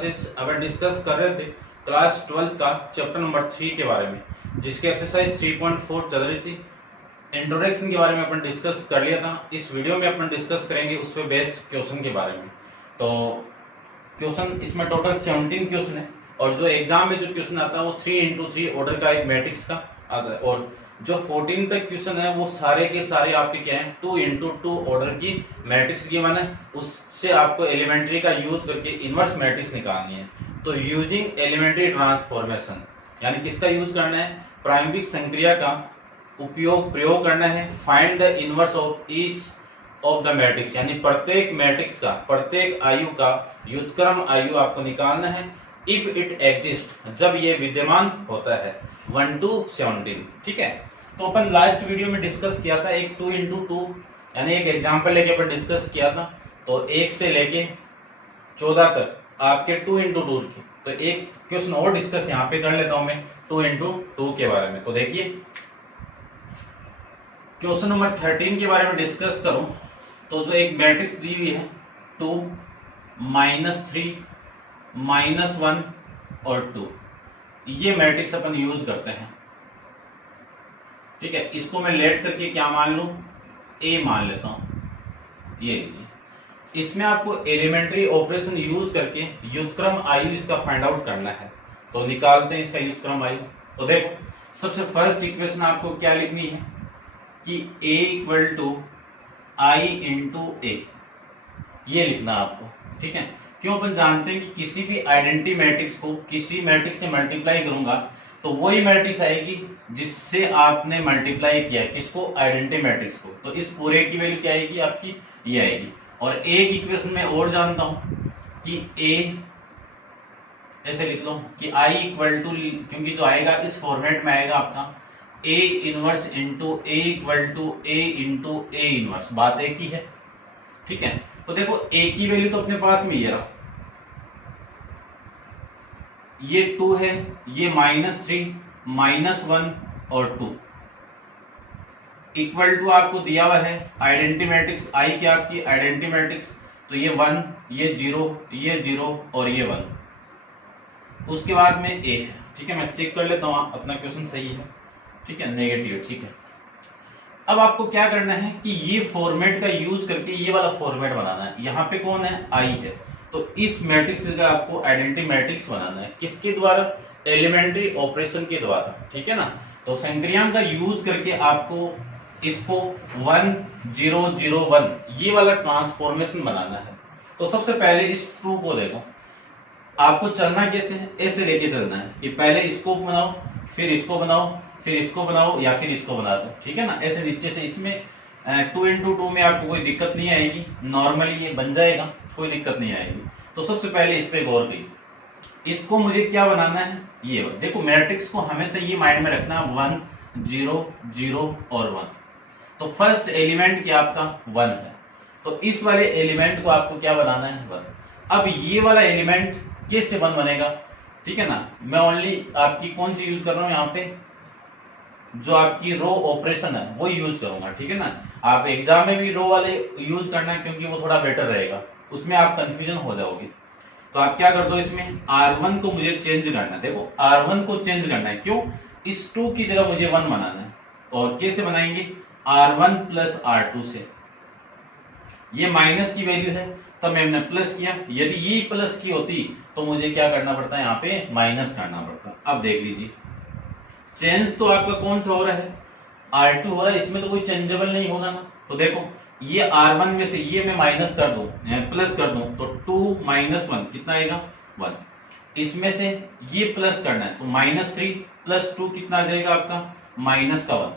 Classes अपन discuss कर रहे थे क्लास 12 का चैप्टर नंबर 3 के बारे में, जिसकी एक्सरसाइज 3.4 चल रही थी। इंट्रोडक्शन के बारे में अपन डिस्कस कर लिया था। इस वीडियो में अपन डिस्कस करेंगे उस पर बेस्ड क्वेश्चन के बारे में। तो क्वेश्चन इसमें टोटल 17 क्वेश्चन है और जो एग्जाम में जो क्वेश्चन आता है वो 3x3 ऑर्डर का एक मैट्रिक्स का आता है और जो 14 तक क्वेश्चन है वो सारे के सारे आपके क्या है 2x2 ऑर्डर की मैट्रिक्स गिवन है। उससे आपको एलिमेंट्री का यूज करके इनवर्स मैट्रिक्स निकालनी है। तो यूजिंग एलिमेंट्री ट्रांसफॉर्मेशन यानी किसका यूज करना है, प्राइमरी संक्रिया का प्रयोग करना है। Find the inverse of each of the matrix यानी प्रत्येक मैट्रिक्स का प्रत्येक आयु का व्युत्क्रम आयु आपको निकालना है। इफ इट एग्जिस्ट जब ये विद्यमान होता है 1 to 17। ठीक है, तो अपन लास्ट वीडियो में डिस्कस किया था एक 2x2 यानी एक एग्जांपल लेके अपन डिस्कस किया था। तो 1 से लेके 14 तक आपके 2x2 की। तो एक क्वेश्चन और डिस्कस यहाँ पे कर लेता हूं मैं 2x2 के बारे में। तो देखिए क्वेश्चन नंबर 13 के बारे में डिस्कस करूं तो जो एक मैट्रिक्स दी हुई है 2 -3 -1 और 2, ये मैट्रिक्स अपन यूज करते हैं। ठीक है, इसको मैं लेट करके क्या मान लूं, ए मान लेता हूं। ये लीजिए, इसमें आपको एलिमेंट्री ऑपरेशन यूज करके व्युत्क्रम आयु इसका फाइंड आउट करना है। तो निकालते हैं इसका व्युत्क्रम आयु। तो देखो सबसे फर्स्ट इक्वेशन आपको क्या लिखनी है कि a equal to I into A, ये लिखना आपको। ठीक है, क्यों, अपन जानते हैं कि किसी भी आइडेंटिटी मैट्रिक्स को किसी मैट्रिक्स से मल्टीप्लाई करूंगा तो वही मैट्रिक्स आएगी जिससे आपने मल्टीप्लाई किया, किसको, आइडेंटिटी मैट्रिक्स को। तो इस पूरे की वैल्यू क्या आएगी आपकी, ये आएगी। और एक इक्वेशन में और जानता हूं कि a ऐसे लिख लो कि i इक्वल टू, क्योंकि जो आएगा इस फॉर्मेट में आएगा आपका a inverse into A equal to A into A inverse, बात एक ही है। ठीक है, तो देखो a की वैल्यू तो अपने पास में ये रहा, ये 2 है, ये -3 -1 और 2 इक्वल टू आपको दिया हुआ है आइडेंटिटी मैट्रिक्स आई क्या आपकी आइडेंटिटी मैट्रिक्स। तो ये 1 ये 0 ये 0 और ये 1, उसके बाद में ए है। ठीक है, मैं चेक कर लेता हूं अपना क्वेश्चन सही है। ठीक है, नेगेटिव। ठीक है, अब आपको क्या करना है कि ये फॉर्मेट का यूज करके ये वाला फॉर्मेट बनाना है। यहाँ पे कौन है, आई है, तो इस मैट्रिक्स का आपको आइडेंटिटी मैट्रिक्स बनाना है। किसके द्वारा, एलिमेंट्री ऑपरेशन के द्वारा। ठीक है ना, तो संक्रियाओं का यूज करके आपको इसको 1 0 0 1 ये वाला ट्रांसफॉर्मेशन बनाना है। तो सबसे पहले इस 2 को देखो, आपको चलना कैसे है, ऐसे लेके चलना है कि पहले इसको बनाओ फिर इसको बनाओ फिर इसको बनाओ या फिर इसको बना दो। ठीक है ना, ऐसे नीचे से। इसमें 2x2 में आपको कोई दिक्कत नहीं आएगी, नॉर्मली ये बन जाएगा, कोई दिक्कत नहीं आएगी। तो सबसे पहले इस पे गौर करिए, इसको मुझे क्या बनाना है, ये देखो मैट्रिक्स को हमेशा ये माइंड में रखना 1 0 0 और 1। तो फर्स्ट एलिमेंट क्या आपका 1 है, तो इस वाले एलिमेंट को आपको क्या बनाना है 1। अब ये वाला एलिमेंट कैसे 1 बनेगा, ठीक है ना, मैं ओनली आपकी कौन सी यूज कर रहा हूं यहाँ पे, जो आपकी रो ऑपरेशन है वो यूज करूंगा। ठीक है ना, आप एग्जाम में भी रो वाले यूज करना है क्योंकि वो थोड़ा बेटर रहेगा, उसमें आप कंफ्यूजन हो जाओगे। तो आप क्या कर दो, इसमें R1 को मुझे चेंज करना है। देखो R1 को चेंज करना है, क्यों, इस 2 की जगह मुझे 1 बनाना है। और कैसे बनाएंगे, R1 प्लस R2 से। ये माइनस की वैल्यू है तो मैंने प्लस किया, यदि ये प्लस की होती तो मुझे क्या करना पड़ता है, यहाँ पे माइनस करना पड़ता। अब देख लीजिए चेंज तो आपका कौन सा हो रहा है, R2 हो रहा है, इसमें तो कोई चेंजेबल नहीं होगा ना। तो देखो ये R1 में से ये मैं माइनस कर दूं प्लस कर दूं तो 2 - 1 कितना आएगा 1। इसमें से ये प्लस करना है तो -3 + 2 कितना आ जाएगा आपका -1।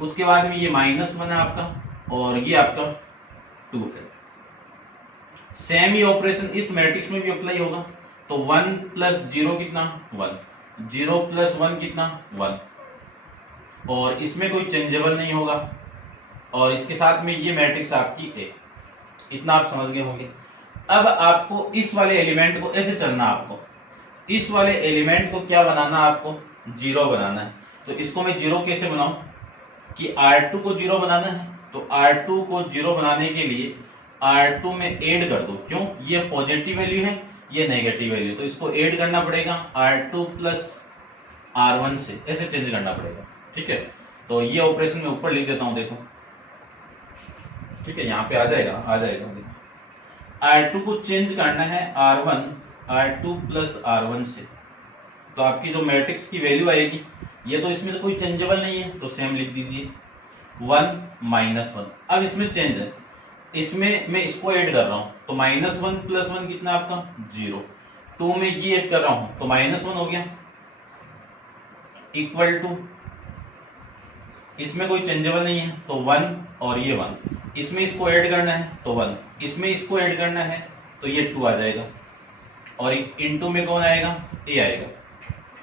उसके बाद में ये -1 है आपका और ये आपका 2 है। सेम ही ऑपरेशन इस मैट्रिक्स में भी अप्लाई होगा। तो 1 + 0 कितना 1, 0 + 1 कितना 1, और इसमें कोई चेंजेबल नहीं होगा। और इसके साथ में ये मैट्रिक्स आपकी ए, इतना आप समझ गए होंगे। अब आपको इस वाले एलिमेंट को ऐसे चलना, आपको इस वाले एलिमेंट को क्या बनाना, आपको 0 बनाना है। तो इसको मैं 0 कैसे बनाऊं कि R2 को 0 बनाना है, तो R2 को 0 बनाने के लिए R2 में ऐड कर दो। क्यों, ये पॉजिटिव वैल्यू है ये नेगेटिव वैल्यू, तो इसको ऐड करना पड़ेगा R2 प्लस R1 से, ऐसे चेंज करना पड़ेगा। ठीक है, तो ये ऑपरेशन मैं ऊपर लिख देता हूं, देखो। ठीक है, यहाँ पे आ जाएगा R2 को चेंज करना है R2 प्लस R1 से, तो आपकी जो मैट्रिक्स की वैल्यू आएगी, ये तो इसमें तो कोई चेंजेबल नहीं है, तो सेम लिख दीजिए 1 -1। अब इसमें चेंज है, इसमें मैं इसको ऐड कर रहा हूं, तो -1 प्लस 1 कितना आपका 0। 2 में ये ऐड कर रहा हूं तो -1 हो गया, इक्वल टू, इसमें कोई चेंजेबल नहीं है तो 1 और ये 1, इसमें इसको ऐड करना है तो 1, इसमें इसको ऐड करना है तो ये 2 आ जाएगा, और इनटू में कौन आएगा, a आएगा,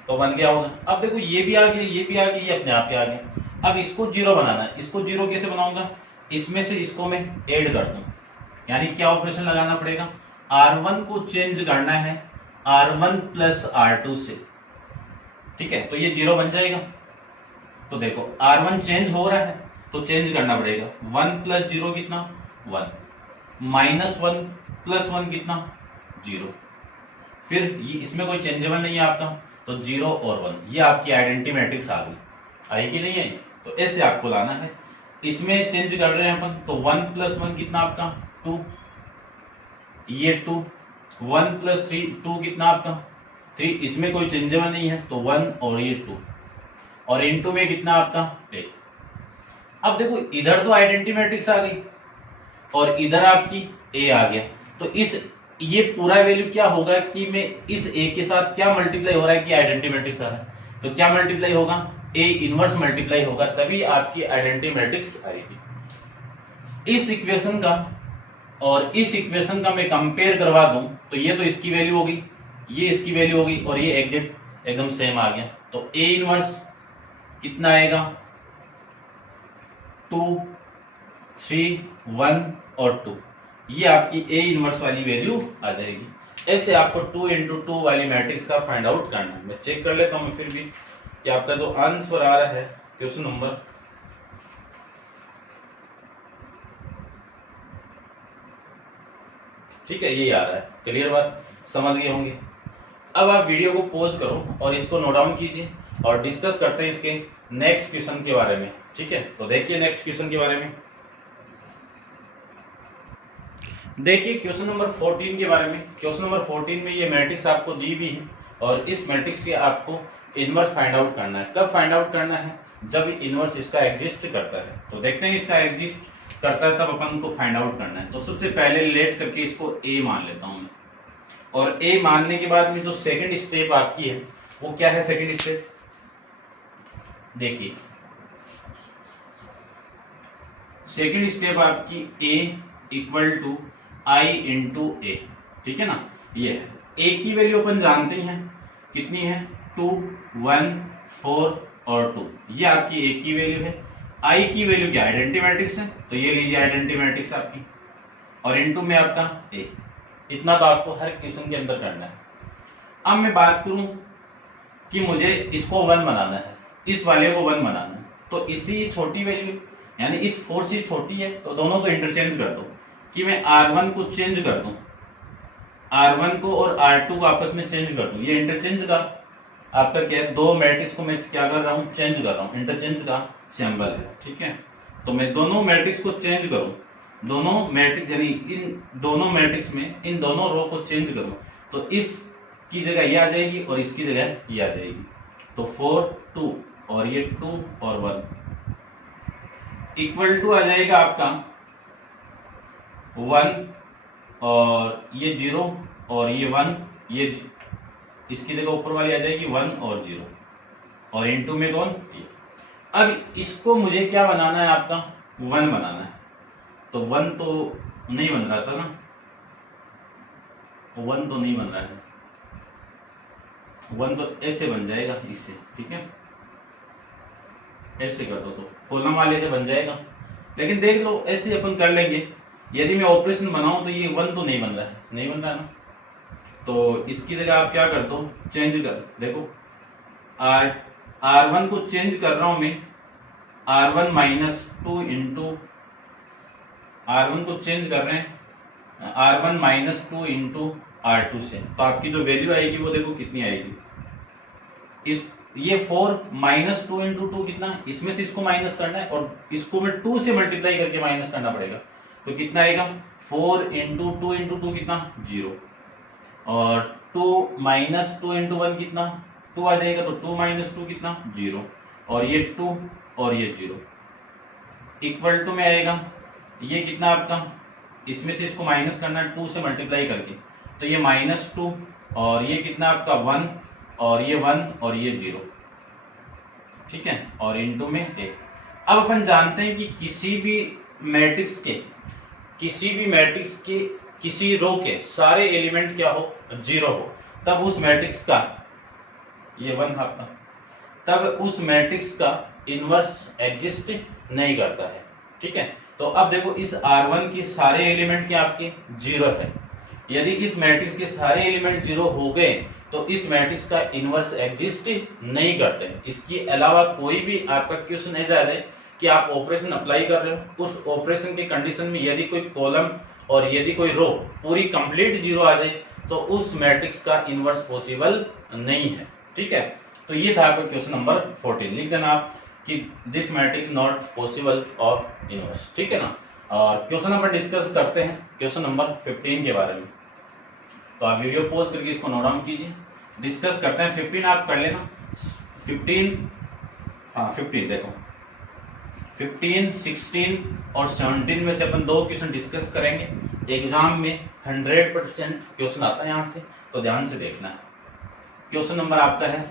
तो 1 क्या होगा। अब देखो ये भी आ गया, ये भी आ गया, ये अपने आप ही आ गया। अब इसको 0 बनाना है, इसको 0 कैसे बनाऊंगा, इसमें से इसको मैं ऐड कर दूं, यानी क्या ऑपरेशन लगाना पड़ेगा, R1 को चेंज करना है R1 प्लस R2 से। ठीक है, तो ये 0 बन जाएगा। तो देखो R1 चेंज हो रहा है तो चेंज करना पड़ेगा, 1 प्लस 0 कितना 1, -1 प्लस 1 कितना 0, फिर ये इसमें कोई चेंजेबल नहीं है आपका, तो 0 और 1, ये आपकी आइडेंटिटी मैट्रिक्स आ गई, आई कि नहीं आई। तो ऐसे आपको लाना है, इसमें चेंज कर रहे हैं अपन, तो 1 प्लस 1 कितना आपका 2, ये 2, 1 प्लस 3 2 कितना आपका 3, इसमें कोई चेंजेबल नहीं है तो 1 और ये 2, और इनटू में कितना आपका 8। अब देखो इधर तो आइडेंटिटी मैट्रिक्स आ गई और इधर आपकी a आ गया, तो इस ये पूरा वैल्यू क्या होगा कि मैं इस a के साथ क्या मल्टीप्लाई हो रहा है कि आइडेंटिटी मैट्रिक्स आ रहा है, तो क्या मल्टीप्लाई होगा, a इनवर्स मल्टीप्लाई होगा, तभी आपकी आइडेंटिटी मैट्रिक्स आएगी। इस इक्वेशन का और इस इक्वेशन का मैं कंपेयर करवा दूं तो ये तो इसकी वैल्यू होगी, ये इसकी वैल्यू होगी, और ये एग्जैक्ट एकदम सेम आ गया, तो a इनवर्स कितना आएगा 2 3 1 और 2, ये आपकी a इनवर्स वाली वैल्यू आ जाएगी। ऐसे आपको 2 × 2 वाली मैट्रिक्स का फाइंड आउट करना है। मैं चेक कर लेता हूं फिर भी कि आपका जो आंसर आ रहा है क्वेश्चन नंबर, ठीक है, यही आ रहा है। क्लियर बात, समझ गए होंगे। अब आप वीडियो को पॉज करो और इसको नोट डाउन कीजिए और डिस्कस करते हैं इसके नेक्स्ट क्वेश्चन के बारे में। ठीक है, तो देखिए नेक्स्ट क्वेश्चन के बारे में, देखिए क्वेश्चन नंबर 14 के बारे में। क्वेश्चन नंबर 14 में ये मैट्रिक्स आपको दी हुई है और इस मैट्रिक्स के आपको इनवर्स फाइंड आउट करना है। कब फाइंड आउट करना है, जब इनवर्स इसका एग्जिस्ट करता है। तो देखते हैं इसका एग्जिस्ट करता है तब अपन को फाइंड आउट करना है। तो सबसे पहले लेट करके इसको a मान लेता हूं मैं, और a मानने के बाद में जो सेकंड स्टेप आपकी है वो क्या है, सेकंड स्टेप देखिए, सेकंड स्टेप आपकी a equal to i into A, ठीक है ना। ये है a की वैल्यू अपन जानते हैं कितनी है 2 1 4 और 2, ये आपकी a की वैल्यू है। i की वैल्यू क्या, आइडेंटिटी मैट्रिक्स है, तो ये लीजिए आइडेंटिटी मैट्रिक्स आपकी, और इनटू में आपका a, इतना तो आपको हर क्वेश्चन के अंदर करना है। अब मैं बात करूं कि मुझे इसको 1 बनाना है, इस वाले को 1 बनाना है, तो इससे छोटी वैल्यू यानी इस 4 से छोटी है तो दोनों को इंटरचेंज कर दो, कि मैं R1 को चेंज कर दूं, R1 को और R2 को आपस में चेंज कर दूं। ये इंटरचेंज का आपका क्या है, दो मैट्रिक्स को मैं क्या कर रहा हूं, चेंज कर रहा हूं, इंटरचेंज का सिंबल है। ठीक है, तो मैं दोनों मैट्रिक्स को चेंज करूं, दोनों मैट्रिक्स यानी इन दोनों मैट्रिक्स में इन दोनों रो को चेंज करूं, तो इस की जगह ये आ जाएगी और इसकी जगह ये आ जाएगी, तो 4 2 और ये 2 और 1 इक्वल टू आ जाएगा आपका 1 और ये 0 और ये 1, ये इसकी जगह ऊपर वाली आ जाएगी 1 और 0, और इनटू में कौन ये। अब इसको मुझे क्या बनाना है, आपका 1 बनाना है, तो 1 तो नहीं बन रहा था ना, 1 तो नहीं बन रहा है, 1 तो ऐसे बन जाएगा इससे, ठीक है, ऐसे कर दो तो कॉलम वाले से बन जाएगा। लेकिन देख लो ऐसे अपन कर लेंगे, यदि मैं ऑपरेशन बनाऊं तो ये 1 तो नहीं बन रहा है, नहीं बन रहा है ना, तो इसकी जगह आप क्या कर दो, चेंज कर, देखो R1 को चेंज कर रहा हूं मैं, R1 माइनस 2 इंटू, R1 को चेंज कर रहे हैं, R1 माइनस 2 इंटू R2 से, तो आपकी जो वैल्यू आएगी वो देखो कितनी आएगी, इस ये 4 माइनस 2 इंटू 2 कितना, इसमें से इसको माइनस करना है और इसको में 2 से मल्टीप्लाई करके माइनस करना पड़ेगा, तो कितना आएगा 4 इंटू 2 इंटू 2 कितना 0, और 2 माइनस 2 इंटू 1 कितना 2 आ जाएगा, तो 2 माइनस 2 कितना 0, और ये 2 और ये 0 इक्वल टू में आएगा, ये कितना आपका, इसमें से इसको माइनस करना है 2 से मल्टीप्लाई करके, तो ये -2 और ये कितना आपका 1 और ये 1 और ये 0, ठीक है, और इनटू में 1। अब अपन जानते हैं कि किसी भी मैट्रिक्स के किसी रो के सारे एलिमेंट क्या हो 0 हो, तब उस मैट्रिक्स का, ये 1 आपका, तब उस मैट्रिक्स का इनवर्स एग्जिस्ट नहीं करता है, ठीक है। तो अब देखो इस R1 की सारे एलिमेंट क्या आपके 0 है, यदि इस मैट्रिक्स के सारे एलिमेंट 0 हो गए तो इस मैट्रिक्स का इनवर्स एग्जिस्ट नहीं करते हैं। इसके अलावा कोई भी आपका क्वेश्चन ऐसा है कि आप ऑपरेशन अप्लाई कर रहे हो, उस ऑपरेशन की कंडीशन में यदि कोई कॉलम और यदि कोई रो पूरी कंप्लीट 0 आ जाए तो उस मैट्रिक्स का इनवर्स पॉसिबल नहीं है, ठीक है। तो ये था आपका क्वेश्चन नंबर 14, लिख देना आप कि this matrix not possible of inverse, ठीक है ना। और क्वेश्चन नंबर डिस्कस करते हैं, क्वेश्चन नंबर 15 के बारे में। तो आप वीडियो पॉज करके इसको नोट डाउन कीजिए, डिस्कस करते हैं। 15 आप कर लेना, 15 देखो 15, 16 और 17 में से अपन 2 क्वेश्चन डिस्कस करेंगे। एग्जाम में 100% क्वेश्चन आता है यहाँ से, तो ध्यान से देखना है। क्वेश्चन नंबर आपका है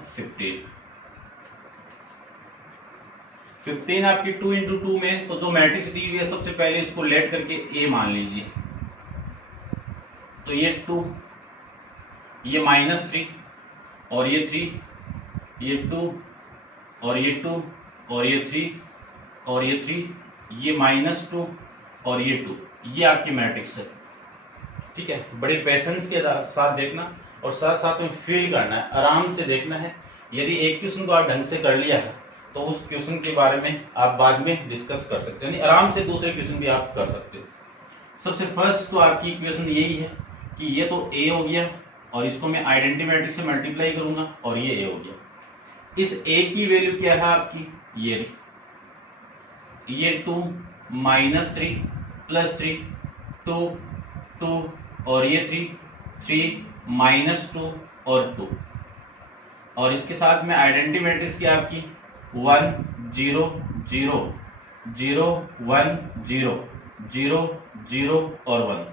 15 आपकी 2 इंटू 2 में, तो जो मैट्रिक्स दी हुई है सबसे पहले इसको लेट करके A मान लीजिए, तो ये 2, ये -3 और ये 3, ये 2 और ये 2 और ये 3 और ये 3, ये -2 और ये 2, ये आपकी मैट्रिक्स है, ठीक है। बड़े पेशेंस के साथ देखना और साथ साथ में फील करना है, आराम से देखना है। यदि एक क्वेश्चन को आप ढंग से कर लिया है तो उस क्वेश्चन के बारे में आप बाद में डिस्कस कर सकते हैं, आराम से दूसरे क्वेश्चन भी आप कर सकते हो। सबसे फर्स्ट तो आपकी इक्वेशन यही है कि ये तो A हो गया और इसको मैं आइडेंटिटी मैट्रिक्स से मल्टीप्लाई करूंगा और ये A हो गया। इस A की वैल्यू क्या है आपकी, ये 2 -3 +3 2 2 और ये 3 -2 और 2, और इसके साथ में आइडेंटिटी मैट्रिक्स क्या आपकी 1 0 0 0 1 0 0 0 और 1,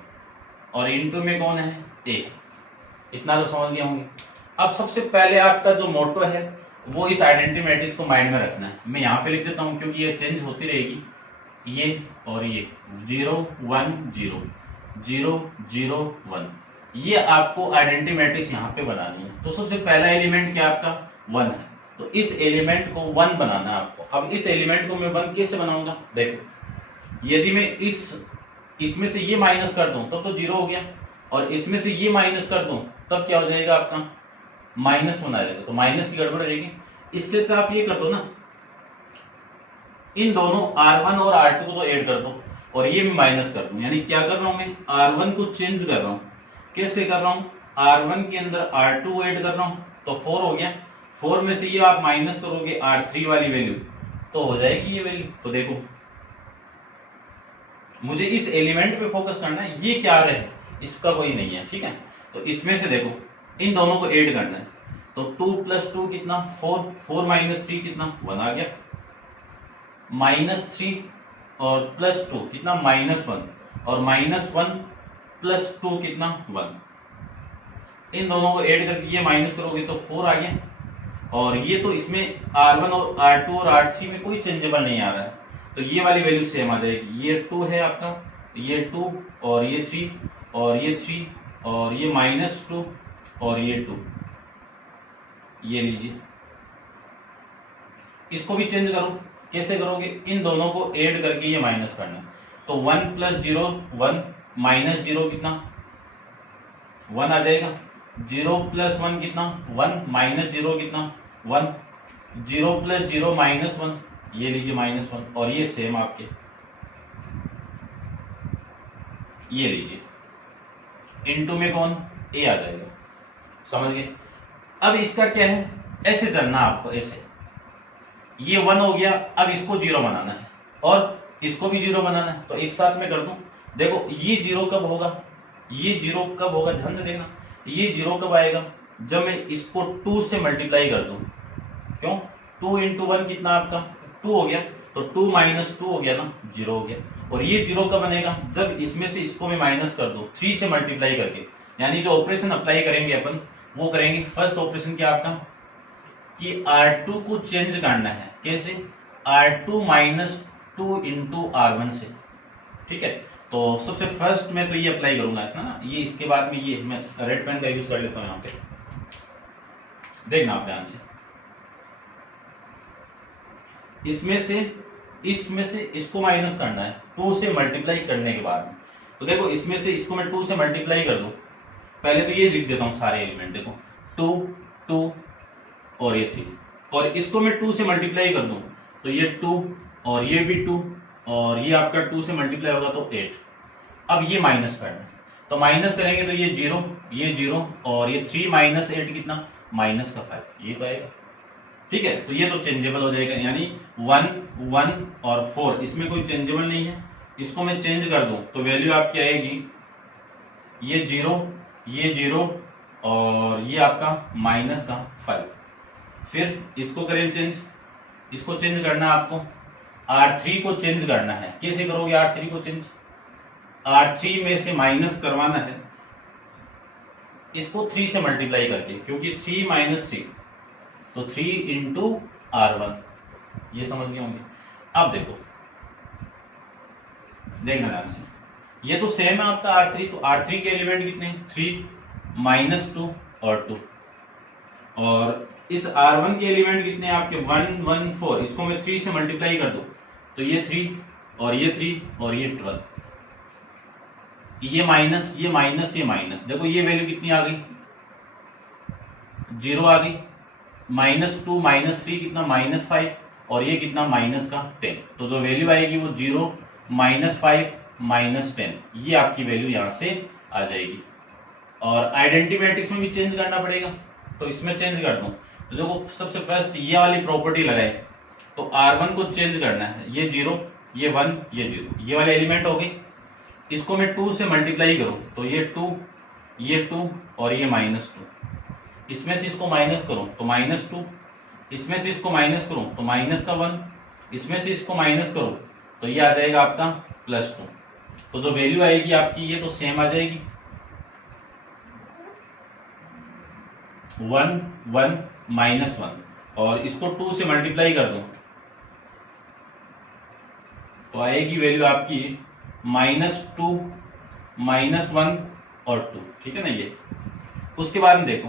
और इनटू में कौन है A। इतना तो समझ गए होंगे। अब सबसे पहले आपका जो मोटो है वो इस आइडेंटिटी मैट्रिक्स को माइंड में रखना है। मैं यहाँ पे लिख देता हूँ क्योंकि ये चेंज होती रहेगी, ये और ये 0 1 0 0 0 1, ये आपको आइडेंटिटी मैट्रिक्स यहाँ पे बनानी है। तो सबसे पहला एलिमेंट क्या आपका 1 है, तो इस एलिमेंट को 1 बनाना है आपको। अब इस एलिमेंट को मैं 1 कैसे बनाऊंगा, देखो यदि मैं इसमें से ये माइनस कर दूं तब तो 0 हो गया, और इसमें से ये माइनस कर दूं तब क्या हो जाएगा आपका -1 आ जाएगा, तो माइनस की गड़बड़ रहेगी। इससे तो आप ये कर दो ना, इन दोनों R1 और R2 को तो ऐड कर दो और ये भी माइनस कर दूं, यानी क्या कर रहा हूं मैं R1 को चेंज कर रहा हूं। कैसे कर रहा हूं, R1 के अंदर R2 ऐड कर रहा हूं तो 4 हो गया, 4 में से ये आप माइनस करोगे R3 वाली वैल्यू तो हो जाएगी ये वैल्यू। तो देखो मुझे इस एलिमेंट पे फोकस करना है, ये क्या रहे इसका कोई नहीं है, ठीक है। तो इसमें से देखो इन दोनों को ऐड करना है, तो 2 + 2 कितना 4 4 - 3 कितना 1 आ गया, -3 और +2 कितना -1, और -1 + 2 कितना 1। इन दोनों को ऐड करके ये माइनस करोगे तो 4 आ गया, और ये तो इसमें R1 और R2 और R3 में कोई चेंजेबल नहीं आ रहा है, तो ये वाली वैल्यू सेम आ जाएगी। ये 2 है आपका, ये 2 और ये 3 और ये 3 और ये -2 और ये 2, ये लीजिए। इसको भी चेंज करो, कैसे करोगे, इन दोनों को ऐड करके ये माइनस करना, तो 1 + 0 1 -0 कितना 1 आ जाएगा, 0 + 1 कितना 1 -0 कितना 1, 0 + 0 -1, ये लीजिए -1, और ये सेम आपके ये लीजिए। इनटू में कौन ए आ जाएगा, समझ गए। अब इसका क्या है, ऐसे चलना आपको, ऐसे ये 1 हो गया, अब इसको 0 बनाना है और इसको भी 0 बनाना है। तो एक साथ में कर दूं, देखो ये 0 कब होगा, ये 0 कब होगा, ध्यान से देखना, ये 0 कब आएगा, जब मैं इसको 2 से मल्टीप्लाई कर दूं। क्यों, 2 इंटू 1 कितना आपका 2 हो गया, तो 2 माइनस 2 हो गया ना, 0 हो गया। और ये 0 कब बनेगा, जब इसमें से इसको मैं माइनस कर दूं 3 से मल्टीप्लाई करके। यानी जो ऑपरेशन अप्लाई करेंगे अपन वो करेंगे, फर्स्ट ऑपरेशन क्या आपका कि R2 को चेंज करना है, कैसे, R2 माइनस 2 इंटू R1 से, ठीक है। तो सबसे फर्स्ट में तो ये अप्लाई करूंगा इसमें ना, ये इसके बाद में ये मैं रेड पेन का यूज कर लेता हूं यहाँ पे, देखना आप ध्यान से, इसमें से इसको माइनस करना है 2 से मल्टीप्लाई करने के बाद में। तो देखो इसमें से इसको मैं 2 से मल्टीप्लाई कर दूं, पहले तो ये लिख देता हूं सारे एलिमेंट, देखो 2 2 और ये 3, और इसको मैं 2 से मल्टीप्लाई कर दूं तो ये 2 और ये भी 2 और ये आपका 2 से मल्टीप्लाई होगा तो 8। अब ये माइनस करना है, तो माइनस करेंगे तो ये 0 और ये 3 माइनस 8 कितना, माइनस का 5, ये तो आएगा, ठीक है। तो ये तो चेंजेबल हो जाएगा, यानी 1 1 और 4 इसमें कोई चेंजेबल नहीं है। इसको मैं चेंज कर दूं तो वैल्यू आपकी आएगी ये 0 और ये आपका माइनस का 5। फिर इसको करें चेंज, इसको चेंज करना है आपको, R3 को चेंज करना है, कैसे करोगे R3 को चेंज, R3 में से माइनस करवाना है इसको 3 से मल्टीप्लाई करके, क्योंकि 3 माइनस 3 तो 3 इंटू R1, ये समझ गए होंगे। अब देखो, देखना ध्यान से, ये तो सेम है आपका R3, तो R3 के एलिमेंट कितने, 3 माइनस 2 और 2, और इस R1 के एलिमेंट कितने आपके 1 1 4, इसको मैं 3 से मल्टीप्लाई कर दूं तो ये 3 और ये 3 और ये 12, ये माइनस ये माइनस ये माइनस, देखो ये वैल्यू कितनी आ गई, 0 आ गई, -2 -3 कितना, -5 और ये कितना, माइनस का 10। तो जो वैल्यू आएगी वो 0 -5 -10, ये आपकी वैल्यू यहां से आ जाएगी। और आइडेंटिटी मैट्रिक्स में भी चेंज करना पड़ेगा, तो इसमें चेंज कर दूं तो देखो सबसे फर्स्ट ये वाली प्रॉपर्टी लगाए, तो R1 को चेंज करना है, ये 0 ये 1 ये 0, ये वाले एलिमेंट हो गए। इसको मैं 2 से मल्टीप्लाई करूं तो ये 2 और ये -2, इसमें से इसको माइनस करूं तो -2, इसमें से इसको माइनस करूं तो माइनस का 1, इसमें से इसको माइनस करूं तो ये आ जाएगा आपका +2। तो जो वैल्यू आएगी आपकी ये तो सेम आ जाएगी, 1 1 -1, और इसको 2 से मल्टीप्लाई कर दूं तो आएगी वैल्यू आपकी -2 -1 और 2, ठीक है ना। ये उसके बाद में देखो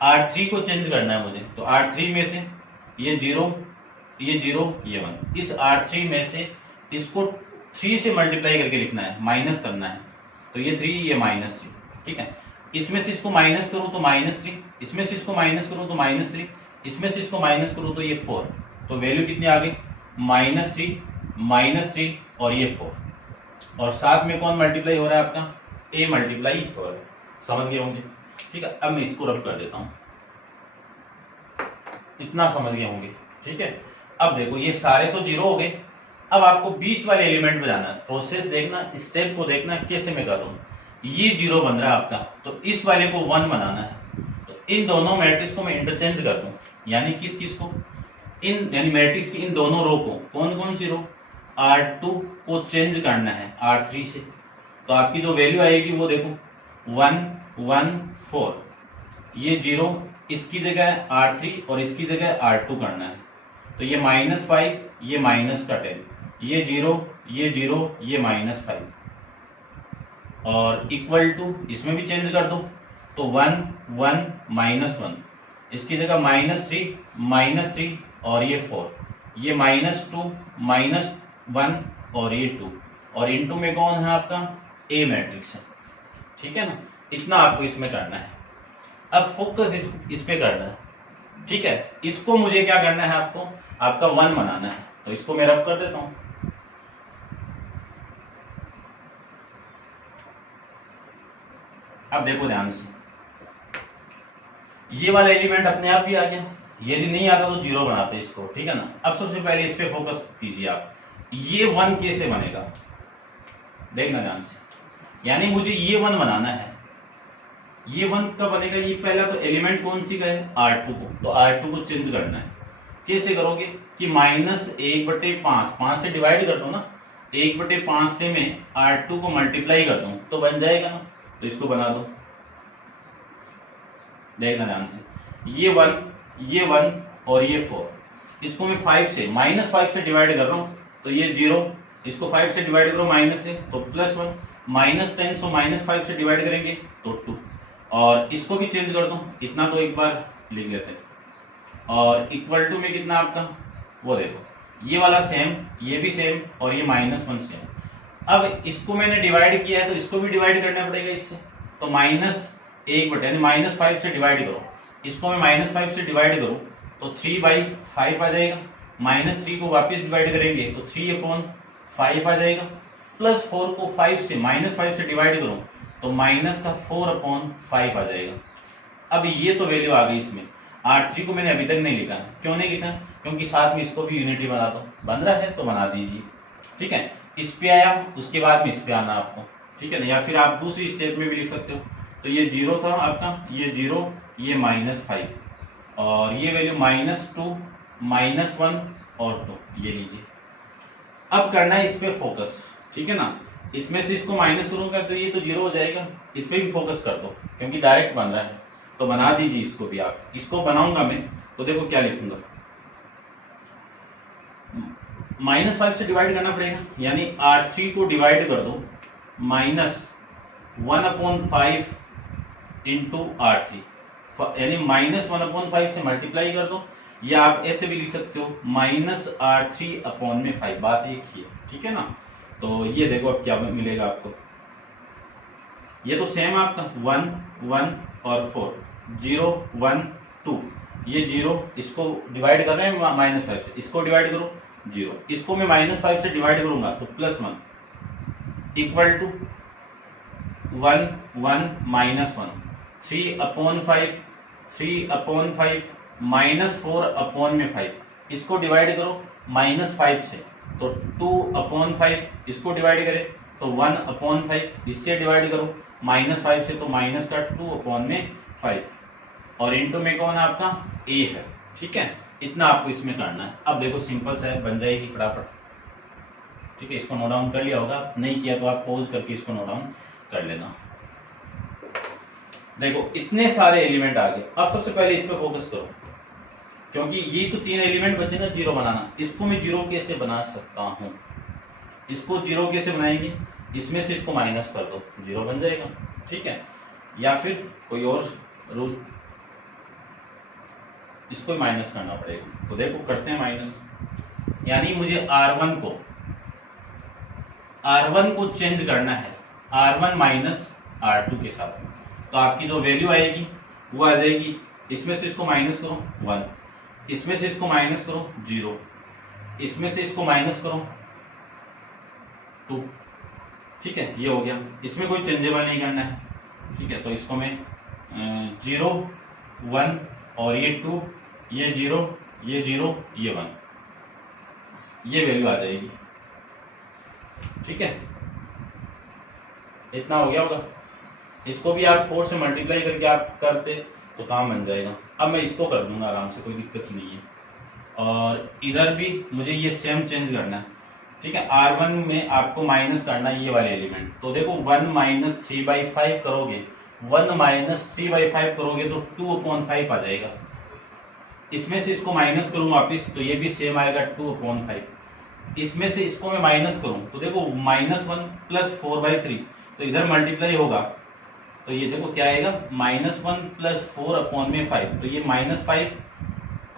R3 को चेंज करना है मुझे, तो R3 में से ये 0 ये 1, इस R3 में से इसको 3 से मल्टीप्लाई करके लिखना है, माइनस करना है, तो ये 3 ये -3, ठीक है। इसमें से इसको माइनस करूं तो -3, इसमें से इसको माइनस करूं तो -3, इसमें से इसको माइनस करूं तो ये 4, तो वैल्यू कितनी आ गई, -3 और ये 4, और साथ में कौन मल्टीप्लाई हो रहा है आपका, A मल्टीप्लाई हो रहा है, समझ गए होंगे, ठीक है। अब मैं इसको रब कर देता हूं, इतना समझ गए होंगे, ठीक है। अब देखो ये सारे तो 0 हो गए, अब आपको बीच वाले एलिमेंट बजाना है, प्रोसेस देखना, स्टेप को देखना कैसे मैं कर रहा हूं। ये 0 बन रहा है आपका, तो इस वाले को 1 बनाना है, तो इन दोनों मैट्रिक्स को मैं इंटरचेंज कर दूं, यानी किस को, यानी मैट्रिक्स की इन दोनों रो को, कौन सी रो, R2 को चेंज करना है R3 से, तो आपकी जो वैल्यू आएगी वो देखो 1 1 4, ये 0 इसकी जगह R3 और इसकी जगह R2 करना है, तो ये -5 ये -10, ये 0 ये -5, और इक्वल टू इसमें भी चेंज कर दो, तो 1 1 -1, इसकी जगह -3 और ये 4, ये -2 -1 और ये 2, और इनटू में कौन है आपका, A मैट्रिक्स है, ठीक है ना। इतना आपको इसमें करना है, अब फोकस इस पे करना है, ठीक है। इसको मुझे क्या करना है, आपका 1 बनाना है, तो इसको मैं रब कर देता हूं, अब देखो ध्यान से, ये वाला एलिमेंट अपने आप भी आ गया, यदि नहीं आता तो जीरो बनाते इसको, ठीक है ना। अब सबसे पहले इस पे फोकस कीजिए आप, ये 1 कैसे बनेगा देखना ध्यान से, यानी मुझे ये 1 बनाना है। ये 1 कब बनेगा, ये पहला तो एलिमेंट कौन सी का है, R2 को, तो R2 को चेंज करना है। कैसे करोगे कि -1/5, 5 से डिवाइड कर दो ना, 1/5 से मैं R2 को मल्टीप्लाई कर दूं तो बन जाएगा ना, तो इसको बना दो, देखना ध्यान से, ये 1 और ये 4, इसको मैं 5 से -5 से डिवाइड कर रहा हूं तो ये 0, इसको 5 से डिवाइड करो माइनस से तो +1, -10 सो -5 से डिवाइड करेंगे तो 2, और इसको भी चेंज कर दो, इतना तो एक बार लिख लेते हैं, और इक्वल टू में कितना आपका, वो देखो ये वाला सेम, ये भी सेम, और ये -1 सेम। अब इसको मैंने डिवाइड किया है तो इसको भी डिवाइड करना पड़ेगा इससे, तो -1 यानी -5 से डिवाइड करो, इसको मैं -5 से डिवाइड करूं तो 3/5 आ जाएगा, -3 को वापस डिवाइड करेंगे तो 3/5 आ जाएगा, +4 को 5 से -5 से डिवाइड करूं तो -4/5 आ जाएगा। अब ये तो वैल्यू आ गई इसमें, R3 को मैंने अभी तक नहीं लिखा, क्यों नहीं लिखा, क्योंकि साथ में इसको भी यूनिटी बना दो, बन रहा है तो बना दीजिए, ठीक है। इस पे आया, उसके बाद में इस पे आना आपको, ठीक है ना, या फिर आप दूसरी स्टेप में भी लिख सकते हो। तो ये 0 था आपका, ये 0, ये -5, और ये वैल्यू -2, -1 और 2, ये लीजिए। अब करना है इस पे फोकस, ठीक है ना, इसमें से इसको माइनस करूंगा तो ये तो 0 हो जाएगा, इस पे भी फोकस कर दो क्योंकि डायरेक्ट बन रहा है, तो बना दीजिए इसको भी आप। इसको बनाऊंगा मैं तो देखो क्या लिखूंगा, -5 से डिवाइड करना पड़ेगा, यानी R3 को डिवाइड कर दो -1/5 इंटू R3, यानी -1/5 से मल्टीप्लाई कर दो, या आप ऐसे भी लिख सकते हो -R3/5, बात एक ही है, ठीक है ना। तो ये देखो अब क्या मिलेगा आपको, ये तो सेम आपका 1 1 और 4, 0 1 2, ये 0, इसको डिवाइड कर रहे हैं -5 से, इसको डिवाइड करो 0, इसको मैं -5 से डिवाइड करूंगा तो +1 इक्वल टू 1 1 -1, 3/5 3/5 -4/5, इसको डिवाइड करो -5 से तो 2/5, इसको डिवाइड करें तो 1/5, इससे डिवाइड करो -5 से तो -2/5, और इंटू में कौन है आपका, a है, ठीक है। इतना आपको इसमें करना है। अब देखो सिंपल सा है, बन जाएगी फटाफट, ठीक है। इसको नोट डाउन कर लिया होगा, नहीं किया तो आप पॉज करके इसको नोट डाउन कर लेना। देखो इतने सारे एलिमेंट आ गए, अब सबसे पहले इस पे फोकस करो, क्योंकि ये तो 3 एलिमेंट बचेगा 0 बनाना। इसको मैं 0 कैसे बना सकता हूं, इसको 0 कैसे बनाएंगे, इसमें से इसको माइनस कर दो, 0 बन जाएगा, ठीक है। या फिर कोई और रूल, इसको माइनस करना पड़ेगा, तो देखो करते हैं माइनस, यानी मुझे R1 को चेंज करना है R1 माइनस R2 के साथ में, तो आपकी जो वैल्यू आएगी वो आ जाएगी, इसमें से इसको माइनस करो 1, इसमें से इसको माइनस करो 0, इसमें से इसको माइनस करो 2, ठीक है, ये हो गया। इसमें कोई चेंजेबल नहीं करना है, ठीक है। तो इसको मैं 0 1 और ये 2, ये 0 ये 0 ये 1, ये वैल्यू आ जाएगी, ठीक है। इतना हो गया होगा, इसको भी आप 4 से मल्टीप्लाई करके आप करते तो काम बन जाएगा। अब मैं इसको कर दूंगा आराम से, कोई दिक्कत नहीं है। और इधर भी मुझे ये सेम चेंज करना है, ठीक है। R1 में आपको माइनस करना है ये वाले एलिमेंट, तो देखो 1 - 3/5 करोगे, 1 - 3/5 करोगे तो 2/5 आ जाएगा। इसमें से इसको माइनस करूं वापिस तो ये भी सेम आएगा 2/5। इसमें से इसको मैं माइनस करूं तो देखो -1 + 4/3, तो इधर मल्टीप्लाई होगा तो ये देखो क्या आएगा, -1 + 4/5, तो ये -5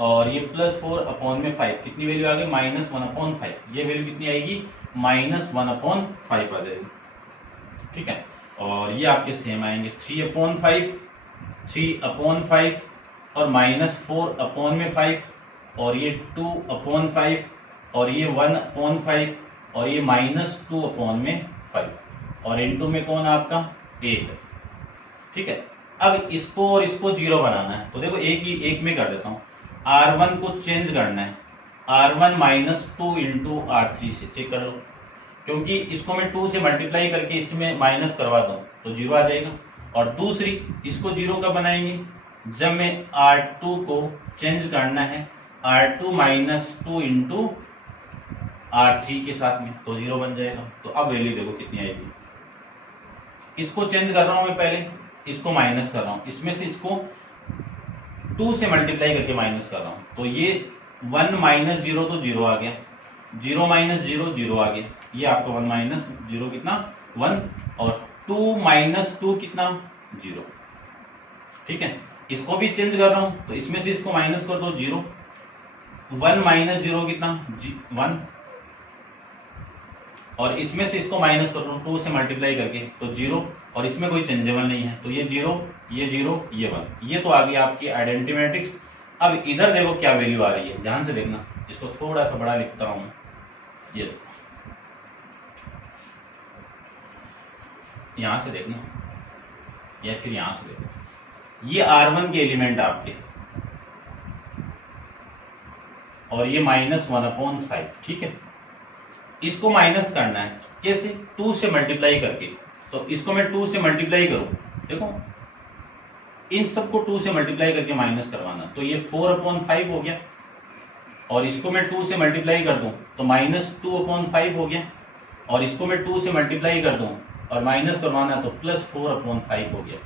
और ये +4/5, कितनी वैल्यू आ गई, -1/5। ये वैल्यू कितनी आएगी, -1/5 आ जाएगी, ठीक है। और ये आपके सेम आएंगे 3/5 3/5 और -4/5 और ये 2/5 और ये 1/5 और ये -2/5, और इनटू में कौन आपका a है, ठीक है। अब इसको और इसको 0 बनाना है, तो देखो एक में कर देता हूँ। R1 को चेंज करना है R1 माइनस 2 इंटू R3 से, चेक कर लो, क्योंकि इसको मैं 2 से मल्टीप्लाई करके इसमें माइनस करवा दूं तो 0 आ जाएगा। और दूसरी इसको 0 कब बनाएंगे, जब मैं R2 को चेंज करना है R2 माइनस 2 इंटू R3 के साथ में, तो 0 बन जाएगा। तो अब वैल्यू देखो कितनी आएगी, इसको चेंज कर रहा हूं मैं, पहले इसको माइनस कर रहा हूं, इसमें से इसको 2 से मल्टीप्लाई करके माइनस कर रहा हूं, तो ये 1 माइनस 0 तो 0 आ गया, 0 माइनस 0 0 आ गया, ये आपका 1 माइनस 0 कितना 1, और 2 माइनस 2 कितना 0। ठीक है, इसको भी चेंज कर रहा हूं, तो इसमें से इसको माइनस कर दो 0, 1 माइनस 0 कितना 1, और इसमें से इसको माइनस कर दो 2 से मल्टीप्लाई करके तो 0, और इसमें कोई चेंजेबल नहीं है, तो ये 0 ये 0 ये 1, ये तो आ गई आपकी आइडेंटिटी मैट्रिक्स। अब इधर देखो क्या वैल्यू आ रही है, ध्यान से देखना, इसको थोड़ा सा बड़ा लिखता हूं, ये देखो यहां से देखना, या फिर यहां से देखो, ये R1 के एलिमेंट आपके, और ये -1/5, ठीक है। इसको माइनस करना है कैसे, 2 से मल्टीप्लाई करके, तो इसको मैं 2 से मल्टीप्लाई करूं, देखो इन सबको 2 से मल्टीप्लाई करके माइनस करवाना, तो ये 4/5 हो गया, और इसको मैं 2 से मल्टीप्लाई कर दूं तो -2/5 हो गया, और इसको मैं 2 से मल्टीप्लाई कर दूं और माइनस करवाना तो +4/5 हो गया।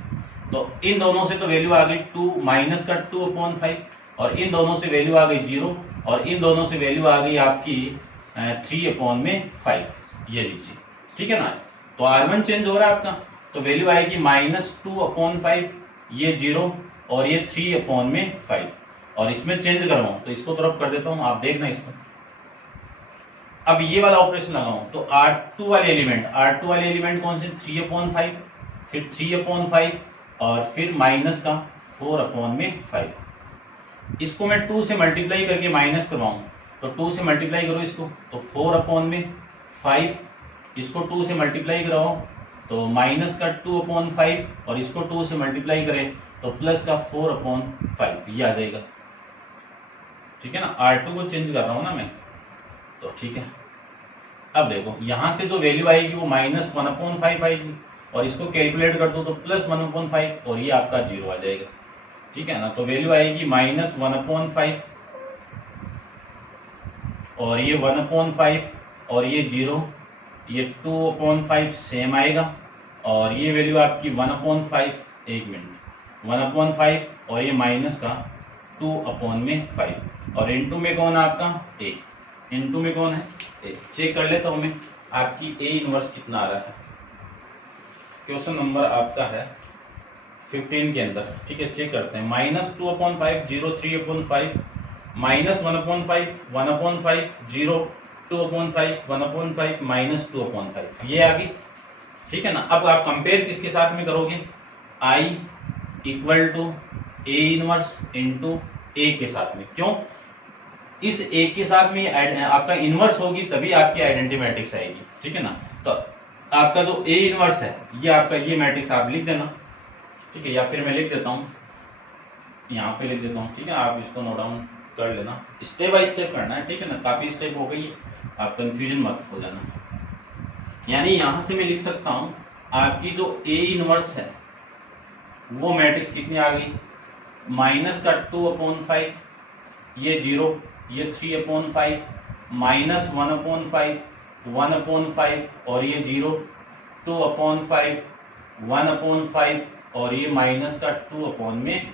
तो इन दोनों से तो वैल्यू आ गई 2 माइनस का 2/5, और इन दोनों से वैल्यू आ गई 0, और इन दोनों से वैल्यू आ गई आपकी 3/5, ये लीजिए, ठीक है ना। तो R1 चेंज हो रहा है आपका, तो वैल्यू आएगी -2/5, ये 0, और ये 3/5, और इसमें चेंज करवाऊं तो इसको तरफ कर देता हूं, आप देखना इसको। अब ये वाला ऑपरेशन लगाऊं तो R2 वाले एलिमेंट कौन से, 3/5, फिर 3/5, और फिर माइनस का 4/5। इसको मैं 2 से मल्टीप्लाई करके माइनस करवाऊं तो 2 से मल्टीप्लाई करो इसको तो 4/5, इसको 2 से मल्टीप्लाई कराओ तो माइनस का 2/5, और इसको 2 से मल्टीप्लाई करें तो प्लस का 4/5, ये आ जाएगा, ठीक है ना। R2 को चेंज कर रहा हूं ना मैं, तो ठीक है। अब देखो यहां से जो वैल्यू आएगी वो -1/5 आएगी, और इसको कैलकुलेट कर दो तो +1/5, और ये आपका 0 आ जाएगा, ठीक है ना। तो वैल्यू आएगी -1/5, और ये 1/5, और ये 0, ये 2/5 सेम आएगा, और ये वैल्यू आपकी 1/5, 1 मिनट 1/5, और ये माइनस का 2/5, और इनटू में कौन है आपका 1, इनटू में कौन है 1। चेक कर लेता हूं मैं आपकी A इनवर्स कितना आ रहा है। क्वेश्चन नंबर आपका है 15 के अंदर, ठीक है। चेक करते हैं, -2/5 0 3/5, -1/5 1/5 0 2/5 1/5 -2/5, ये आ गई, ठीक है ना। अब आप कंपेयर किसके साथ में करोगे, I = A inverse into A के साथ में, क्यों, इस A के साथ में आपका इनवर्स होगी तभी आपकी आइडेंटिटी मैट्रिक्स आएगी, ठीक है ना। तो आपका जो A इनवर्स है ये आपका, ये मैट्रिक्स आप लिख देना, ठीक है, या फिर मैं लिख देता हूं, यहाँ पे लिख देता हूँ, ठीक है। आप इसको नोट डाउन कर लेना, स्टेप बाय स्टेप करना है, ठीक है ना। काफी स्टेप हो गई है, आप कंफ्यूजन मत हो जाना। यानी यहां से मैं लिख सकता हूं आपकी जो A इनवर्स है वो मैट्रिक्स कितनी आ गई, माइनस का 2/5, ये 0, ये 3/5, -1/5 1/5, और ये 0 2/5 1/5, और ये माइनस का 2/5,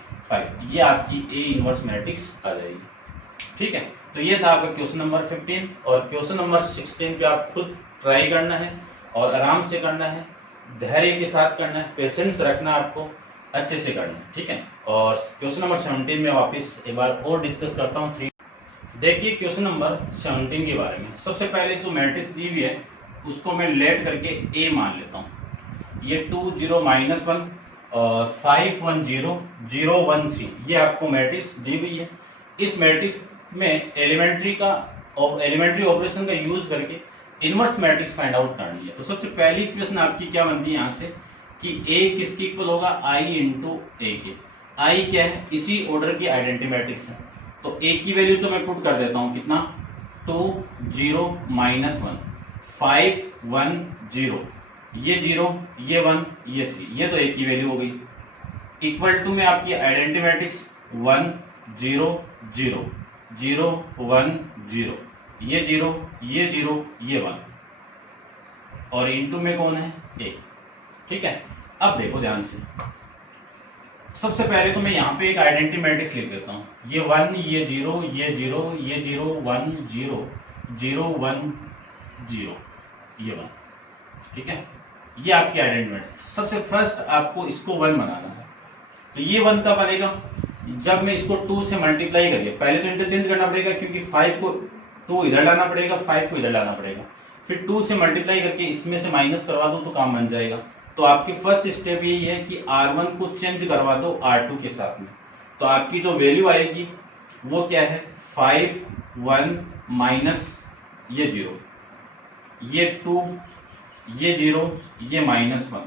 ये आपकी A इनवर्स मैट्रिक्स आ जाएगी, ठीक है। तो ये था आपका क्वेश्चन नंबर 15, और क्वेश्चन नंबर 16 पे आप खुद ट्राई करना है, और आराम से करना है, धैर्य के साथ करना है, पेशेंस रखना, आपको अच्छे से करना है, ठीक है। और क्वेश्चन नंबर 17 में वापस एक बार और डिस्कस करता हूँ। देखिए क्वेश्चन नंबर 17 के बारे में, सबसे पहले जो मैट्रिक्स दी हुई है उसको मैं लेट करके A मान लेता हूँ। ये 2 0 -1 और 5 1 0 0 1 3, ये आपको मैट्रिक्स दी हुई है। इस मैट्रिक्स में एलिमेंट्री ऑपरेशन का यूज करके इनवर्स मैट्रिक्स फाइंड आउट करनी है। तो सबसे पहली क्वेश्चन आपकी क्या बनती है यहाँ से, कि ए किसकी इक्वल होगा, आई इंटू ए के। आई क्या है, इसी ऑर्डर की आइडेंटिटी मैट्रिक्स है, तो ए की वैल्यू तो मैं पुट कर देता हूं, कितना 2 0 -1 5 1 0, ये 0 ये 1 ये 3, ये तो ए की वैल्यू हो गई। इक्वल टू में आपकी आइडेंटिटी मैट्रिक्स 1 0 0 0 1 0, ये 0 ये 0 ये 1, और इनटू में कौन है, ए। ठीक है, अब देखो ध्यान से, सबसे पहले तो मैं यहाँ पे एक आइडेंटिटी मैट्रिक्स लिख देता हूँ, ये 1 ये 0 ये 0 ये 0 1 0 0 1 0 ये 1। ठीक है, ये आपकी आइडेंटिटी मैट्रिक्स। सबसे फर्स्ट आपको इसको 1 बनाना है, तो ये 1 कब बनेगा, जब मैं इसको 2 से मल्टीप्लाई करिए, पहले तो इंटरचेंज करना पड़ेगा क्योंकि 5 को 2 इधर लाना पड़ेगा, 5 को इधर लाना पड़ेगा, फिर 2 से मल्टीप्लाई करके इसमें से माइनस करवा दो तो काम बन जाएगा। तो आपकी फर्स्ट स्टेप यही है कि R1 को चेंज करवा दो R2 के साथ में, तो आपकी जो वैल्यू आएगी वो क्या है, 5 1 माइनस ये 0 ये 2 ये 0 ये -1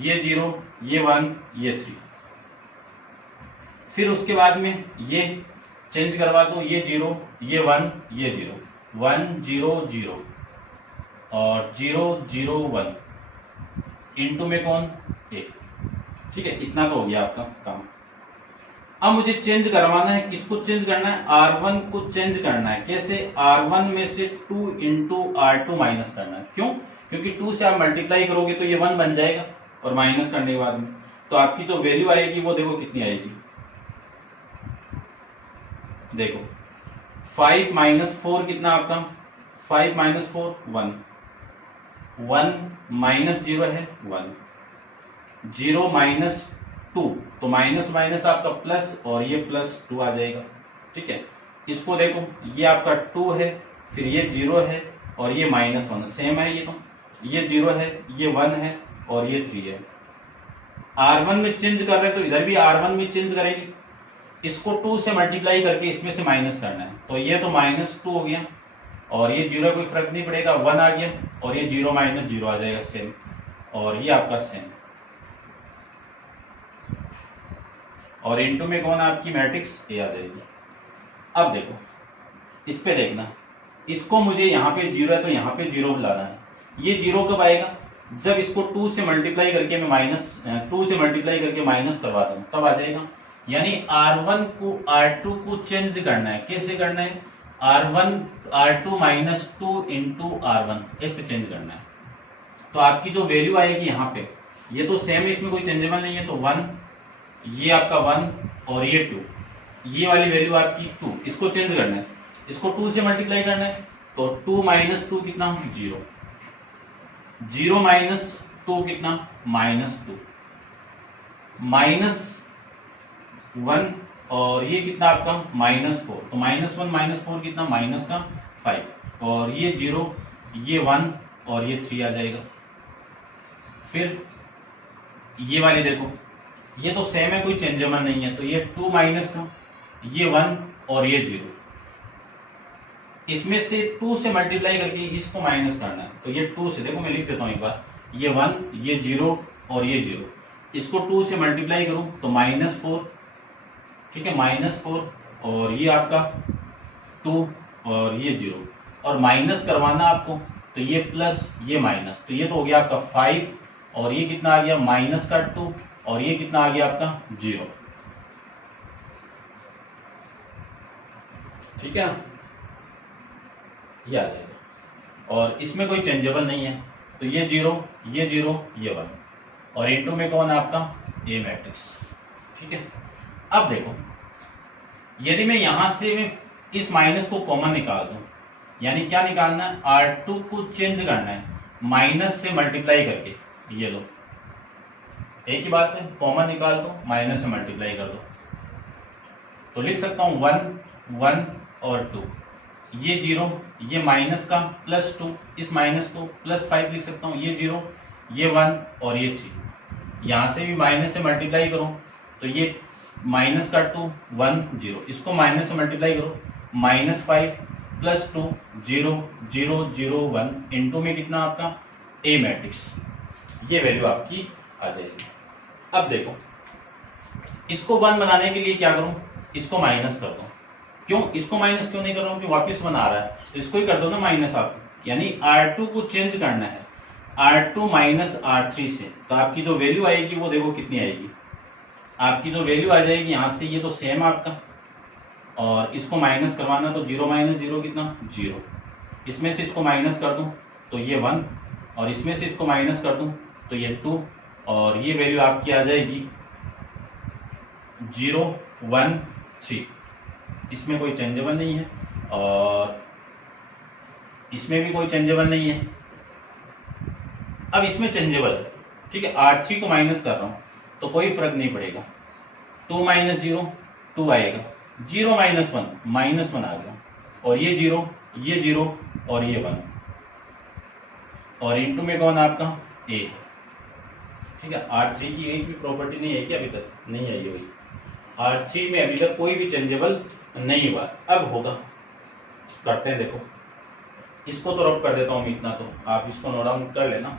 ये 0 ये 1 ये 3, फिर उसके बाद में ये चेंज करवा दो, ये 0 ये 1 ये 0 1 0 0 और 0 0 1 इनटू में कौन, ए। ठीक है, इतना तो हो गया आपका काम। अब मुझे चेंज करवाना है, किसको चेंज करना है, R1 को चेंज करना है। कैसे, R1 में से 2 इंटू R2 माइनस करना है। क्यों, क्योंकि 2 से आप मल्टीप्लाई करोगे तो ये 1 बन जाएगा, और माइनस करने के बाद में तो आपकी जो वैल्यू आएगी वो देखो कितनी आएगी, देखो 5 - 4 कितना आपका, 5 - 4 1 1 -0 है 1 0 -2, तो माइनस माइनस आपका प्लस और ये +2 आ जाएगा। ठीक है, इसको देखो, ये आपका 2 है, फिर ये 0 है और ये -1 सेम है, ये 0 है ये 1 है और ये 3 है। R1 में चेंज कर रहे हैं तो इधर भी R1 में चेंज करेंगे, इसको 2 से मल्टीप्लाई करके इसमें से माइनस करना है, तो ये तो -2 हो गया और ये 0 कोई फर्क नहीं पड़ेगा, 1 आ गया और ये 0 - 0 आ जाएगा सेम, और ये आपका सेम, और इनटू में कौन आपकी मैट्रिक्स ए आ जाएगी। अब देखो इस पे देखना, इसको मुझे यहाँ पे 0 है तो यहाँ पे 0 लाना है। ये 0 कब आएगा, जब इसको 2 से मल्टीप्लाई करके मैं -2 से मल्टीप्लाई करके माइनस करवा दूं तब आ जाएगा। यानी R1 को R2 को चेंज करना है। कैसे करना है, R2 -2 इंटू R1 ऐसे चेंज करना है। तो आपकी जो वैल्यू आएगी यहाँ पे, ये तो सेम है, इसमें कोई चेंजेबल नहीं है, तो 1 ये आपका 1 और ये 2, ये वाली वैल्यू आपकी 2, इसको चेंज करना है, इसको 2 से मल्टीप्लाई करना है, तो 2 - 2 कितना 0 0 - 2 कितना -2 -1 और ये कितना आपका -4, तो -1 -4 कितना -5 और ये 0 ये 1 और ये 3 आ जाएगा। फिर ये वाली देखो, ये तो सेम है, कोई चेंजेबल नहीं है, तो ये 2 माइनस का ये 1 और ये 0, इसमें से 2 से मल्टीप्लाई करके इसको माइनस करना है, तो ये 2 से, देखो मैं लिख देता हूं एक बार, ये 1 ये 0 और ये 0, इसको 2 से मल्टीप्लाई करूं तो -4, ठीक है -4 और ये आपका 2 और ये 0, और माइनस करवाना आपको, तो ये प्लस ये माइनस, तो ये तो हो गया आपका 5 और ये कितना आ गया -2 और ये कितना आ गया आपका 0। ठीक है ना, ये आ जाएगा और इसमें कोई चेंजेबल नहीं है, तो ये 0 ये 0 ये 1 और इनटू में कौन है आपका ए मैट्रिक्स। ठीक है, अब देखो यदि मैं यहां से मैं इस माइनस को कॉमन निकाल दूं, यानी क्या निकालना है, R2 को चेंज करना है माइनस से मल्टीप्लाई करके, ये लो एक ही बात है, कॉमन निकाल दो माइनस से मल्टीप्लाई कर दो, तो लिख सकता हूं 1 1 और 2, ये 0 ये माइनस का +2, इस माइनस को +5 लिख सकता हूं, ये 0 ये 1 और ये 3, यहां से भी माइनस से मल्टीप्लाई करो तो ये -2 1 0, इसको माइनस से मल्टीप्लाई करो -5 +2 0 0 0 1 इनटू में कितना आपका ए मैट्रिक्स, ये वैल्यू आपकी आ जाएगी। अब देखो इसको 1 बनाने के लिए क्या करूं, इसको माइनस कर दो। क्यों इसको माइनस क्यों नहीं कर रहा हूं, क्योंकि वापस बना रहा है, तो इसको ही कर दो ना माइनस आप, यानी R2 को चेंज करना है R2 माइनस R3 से। तो आपकी जो वैल्यू आएगी वो देखो कितनी आएगी, आपकी जो वैल्यू आ जाएगी यहां से, ये तो सेम आपका, और इसको माइनस करवाना तो 0 माइनस 0 कितना 0, इसमें से इसको माइनस कर दूं तो ये 1, और इसमें से इसको माइनस कर दूं तो ये 2, और ये वैल्यू आपकी आ जाएगी 0 1 3। इसमें कोई चेंजेबल नहीं है और इसमें भी कोई चेंजेबल नहीं है। अब इसमें चेंजेबल है, ठीक है, R3 को माइनस कर रहा हूं तो कोई फर्क नहीं पड़ेगा, 2 माइनस 0 2 आएगा, 0 माइनस 1 माइनस 1 आ गया, और ये 0 और ये 1, और इंटू में कौन आपका A है, ठीक है। R3 की एक भी प्रॉपर्टी नहीं है कि अभी तक नहीं आई हुई, R3 में अभी तक कोई भी चेंजेबल नहीं हुआ, अब होगा, करते हैं। देखो इसको तो रब कर देता हूं, इतना तो आप इसको नोट डाउन कर लेना।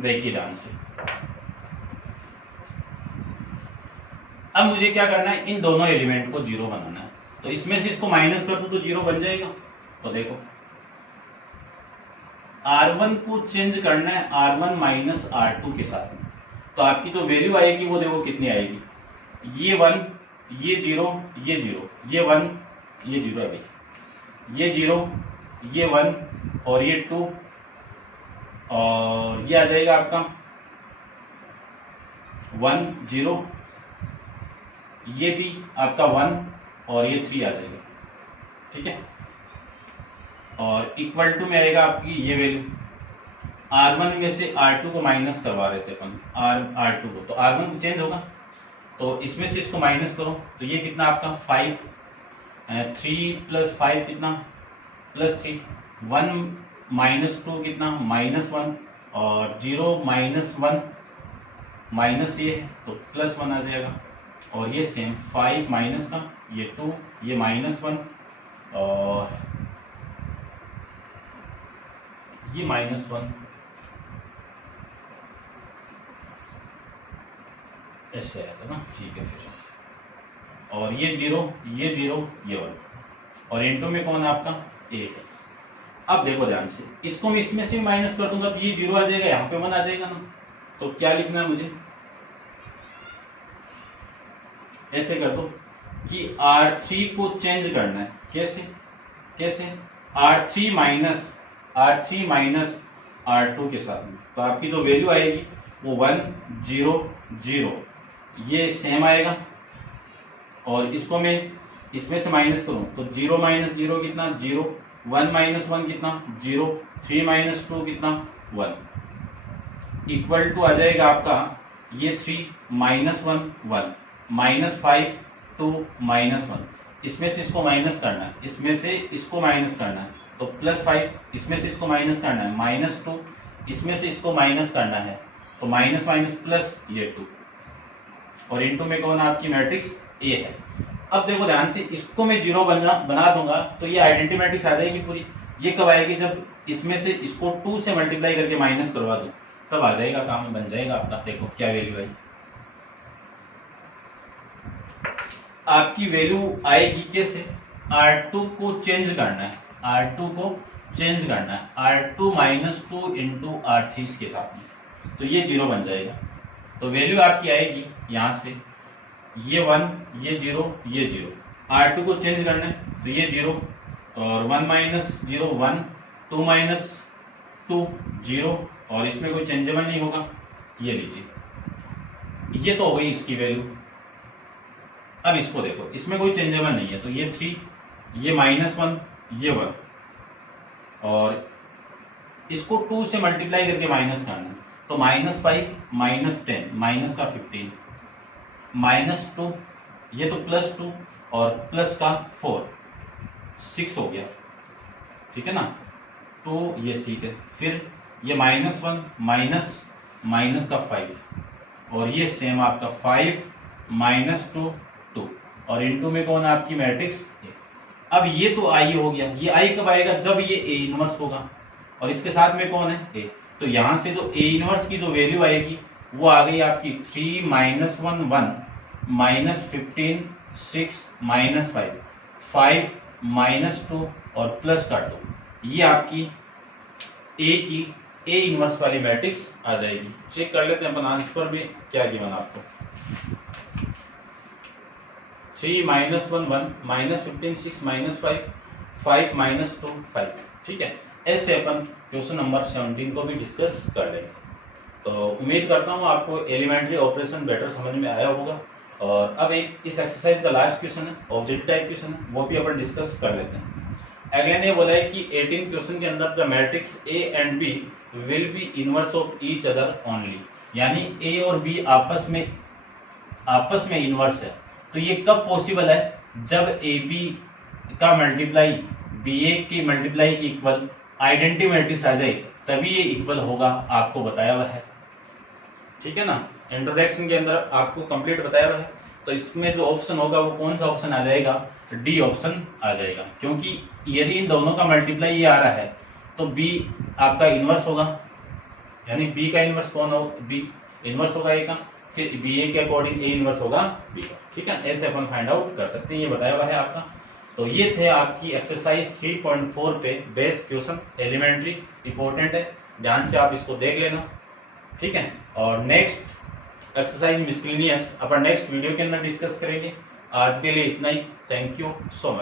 देखिए ध्यान से, अब मुझे क्या करना है, इन दोनों एलिमेंट को 0 बनाना है, तो इसमें से इसको माइनस कर दूं तो 0 बन जाएगा। तो देखो R1 को चेंज करना है R1 माइनस R2 के साथ में, तो आपकी जो वैल्यू आएगी वो देखो कितनी आएगी, ये 1 ये 0 ये 0 ये 1 ये 0 है भाई, ये 0 ये 1 और ये 2, और ये आ जाएगा आपका 1 0, ये भी आपका 1 और ये 3 आ जाएगा, ठीक है। और इक्वल टू में आएगा आपकी ये वैल्यू, R1 में से R2 को माइनस करवा रहे थे अपन, R2 को, तो R1 को चेंज होगा, तो इसमें से इसको माइनस करो तो ये कितना आपका 5, 3 प्लस 5 कितना +3, 1 माइनस 2 कितना -1, और 0 माइनस 1 माइनस ये है तो +1 आ जाएगा, और ये सेम 5 माइनस का ये 2 ये -1 और ये -1, ऐसे आया था ना, ठीक है फिर, और ये 0 ये 0 ये 1, और इनटू में कौन आपका 1 है। अब देखो ध्यान से, इसको मैं इसमें से माइनस कर दूंगा तो ये 0 आ जाएगा, यहाँ पे 1 आ जाएगा ना, तो क्या लिखना है मुझे, ऐसे कर दो कि R3 को चेंज करना है, कैसे R3 माइनस R2 के साथ में, तो आपकी जो वैल्यू आएगी वो 1 0 0 ये सेम आएगा, और इसको मैं इसमें से माइनस करूं तो 0 माइनस 0 कितना 0, 1 माइनस 1 कितना 0, 3 माइनस 2 कितना 1, इक्वल टू आ जाएगा आपका ये 3 -1 1 -5 2 -1, इसमें से इसको माइनस करना है, इसमें से इसको माइनस करना है, तो +5, इसमें से इसको माइनस करना है -2, इसमें से इसको माइनस करना है, तो माइनस माइनस प्लस ये 2, और इनटू में कौन आपकी मैट्रिक्स A है। अब देखो ध्यान से, इसको मैं 0 बना दूंगा तो ये आइडेंटिटी मैट्रिक्स आ जाएगी पूरी। ये कब आएगी, जब इसमें से इसको 2 से मल्टीप्लाई करके माइनस करवा दूं, तब आ जाएगा, काम बन जाएगा आपका। देखो क्या वैल्यू आई, आपकी वैल्यू आएगी कैसे, R2 को चेंज करना है, R2 को चेंज करना है, R2 माइनस 2 इंटू R3 के साथ में, तो ये 0 बन जाएगा। तो वैल्यू आपकी आएगी यहां से, ये 1 ये 0 ये 0, R2 को चेंज करना है तो ये 0, और 1 माइनस 0 1, 2 माइनस 2 0, और इसमें कोई चेंजेबल नहीं होगा, ये लीजिए, ये तो हो गई इसकी वैल्यू। अब इसको देखो, इसमें कोई चेंजेबल नहीं है, तो ये 3 ये -1 ये 1, और इसको 2 से मल्टीप्लाई करके माइनस करना है, तो -5 -10 माइनस का 15 -2 ये तो +2 और प्लस का 4 6 हो गया, ठीक है ना, 2 ये ठीक है, फिर ये -1 माइनस का 5, और ये सेम आपका 5 -2 2, और इनटू में कौन आपकी मैट्रिक्स। अब ये तो आई हो गया, ये आई कब आएगा, जब ये A इनवर्स होगा, और इसके साथ में कौन है ए। तो यहां से जो ए इनवर्स की जो वैल्यू आएगी वो आ गई आपकी 3 -1 1 -15 6 -5 5 -2 और प्लस का 2, ये आपकी ए की ए इनवर्स वाली मैट्रिक्स आ जाएगी। चेक कर लेते हैं अपन आंसर में क्या गिवन आपको। 3 -1 1 -15 6 -5 5 -2 5, ठीक है। ऐसे अपन क्वेश्चन नंबर 17 को भी डिस्कस कर लेंगे। तो उम्मीद करता हूँ आपको एलिमेंट्री ऑपरेशन बेटर समझ में आया होगा। और अब एक इस एक्सरसाइज का लास्ट क्वेश्चन है, ऑब्जेक्टिव टाइप क्वेश्चन है, वो भी अपन डिस्कस कर लेते हैं। अगले ने बोला है कि 18 क्वेश्चन के अंदर the matrix A and B will be inverse of each other only, यानी ए और बी आपस में इनवर्स है। तो ये कब पॉसिबल है, जब ए बी का मल्टीप्लाई बी ए की मल्टीप्लाई की इक्वल आइडेंटिटी मैट्रिक्स आ जाए, तभी ये इक्वल होगा, आपको बताया हुआ है, ठीक है ना। इंट्रोडक्शन के अंदर आपको कंप्लीट बताया हुआ है। तो इसमें जो ऑप्शन होगा वो कौन सा ऑप्शन आ जाएगा, डी ऑप्शन आ जाएगा, क्योंकि यदि इन दोनों का मल्टीप्लाई ये आ रहा है तो बी आपका इनवर्स होगा, यानी बी का इनवर्स कौन हो, बी इनवर्स होगा ए का, फिर बी ए के अकॉर्डिंग ए इनवर्स होगा बी का, ठीक है। ऐसे अपन फाइंड आउट कर सकते हैं, ये बताया हुआ है आपका। तो ये थे आपकी एक्सरसाइज 3.4 पे बेस्ट क्वेश्चन, एलिमेंट्री इंपॉर्टेंट है, ध्यान से आप इसको देख लेना, ठीक है। और नेक्स्ट एक्सरसाइज मिसलेनियस अपन नेक्स्ट वीडियो के अंदर डिस्कस करेंगे। आज के लिए इतना ही, थैंक यू सो मच।